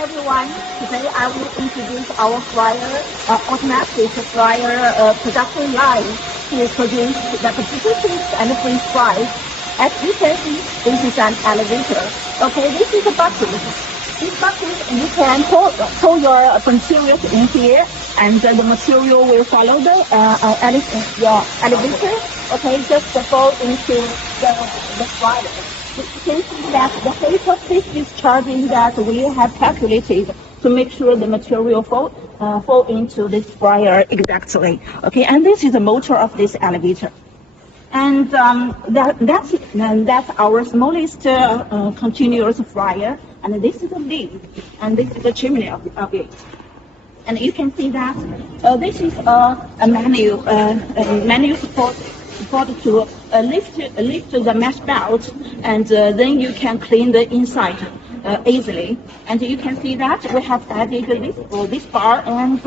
everyone. Today I will introduce our fryer, automatic fryer production line to produce the potato chips and French fries. As you can see, this is an elevator. Okay, this is a button. This button, you can pull your materials in here, and the material will follow your elevator. Okay, just fall into the fryer. You can see that the height of this discharging that we have calculated to make sure the material fall into this fryer exactly. Okay, and this is the motor of this elevator. And that's our smallest continuous fryer. And this is a lid, and this is the chimney of it. And you can see that this is a manual support to lift the mesh belt, and then you can clean the inside easily. And you can see that we have added this bar and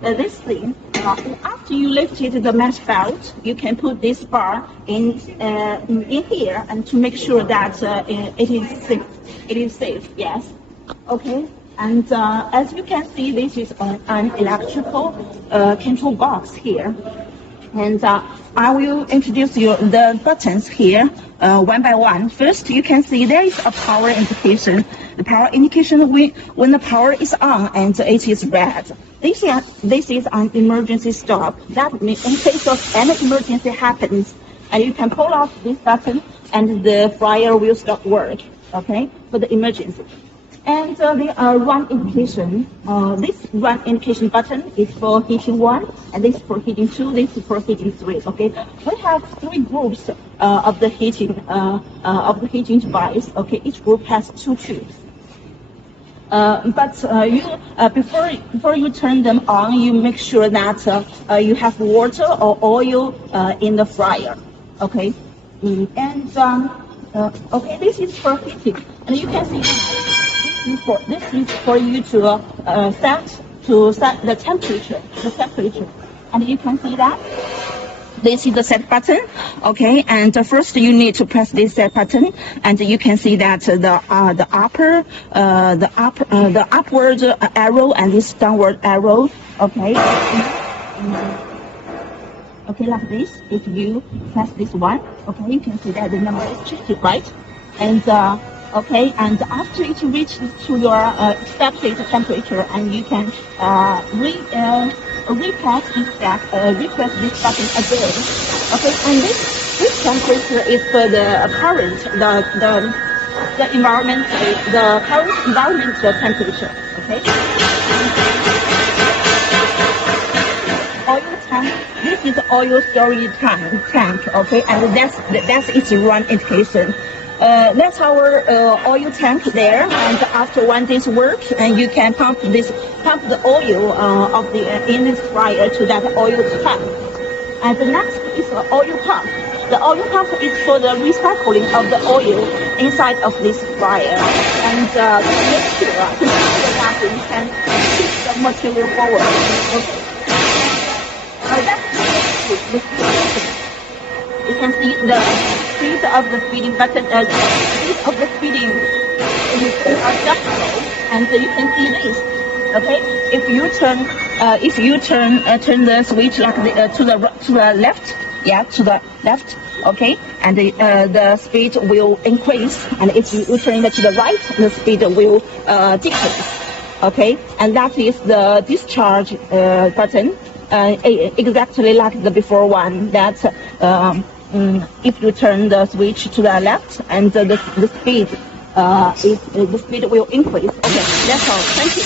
this thing. After you lifted the mesh belt, you can put this bar in here, and to make sure that it is safe. It is safe, yes. Okay. And as you can see, this is an electrical control box here. And I will introduce you the buttons here one by one. First, you can see there is a power indication. The power indication when the power is on and it is red. This is an emergency stop. That means in case of any emergency happens, and you can pull off this button and the fryer will stop work. Okay, for the emergency. And the run indication. This run indication button is for heating 1, and this is for heating 2. This is for heating 3. Okay, we have 3 groups of the heating device. Okay, each group has 2 tubes. But before you turn them on, you make sure that you have water or oil in the fryer. Okay, okay, this is for heating, and you can see this is for you to set the temperature. And you can see that this is the set button. Okay, and first you need to press this set button, and you can see that the upward arrow and this downward arrow. Okay. Okay, like this. If you press this one, okay, you can see that the number is changed, right? And okay, and after it reaches to your expected temperature, and you can repress this button again. Okay, and this temperature is for the current, the environment, the current environmental temperature. Okay. Oil tank. This is oil storage tank. Okay, and that's its run indication. That's our oil tank there, and after 1 day's work, and you can pump the oil in this fryer to that oil tank. And the next is the oil pump. The oil pump is for the recycling of the oil inside of this fryer, and make sure that you can keep the material forward. Okay. You can see the speed of the feeding button, speed of the feeding is adjustable, and you can see this. Okay, if you turn the switch like to the left, yeah, to the left. Okay, and the speed will increase, and if you turn it to the right, the speed will decrease. Okay, and that is the discharge button. Exactly like the before one, that if you turn the switch to the left, and the speed will increase. Okay, that's all. Thank you.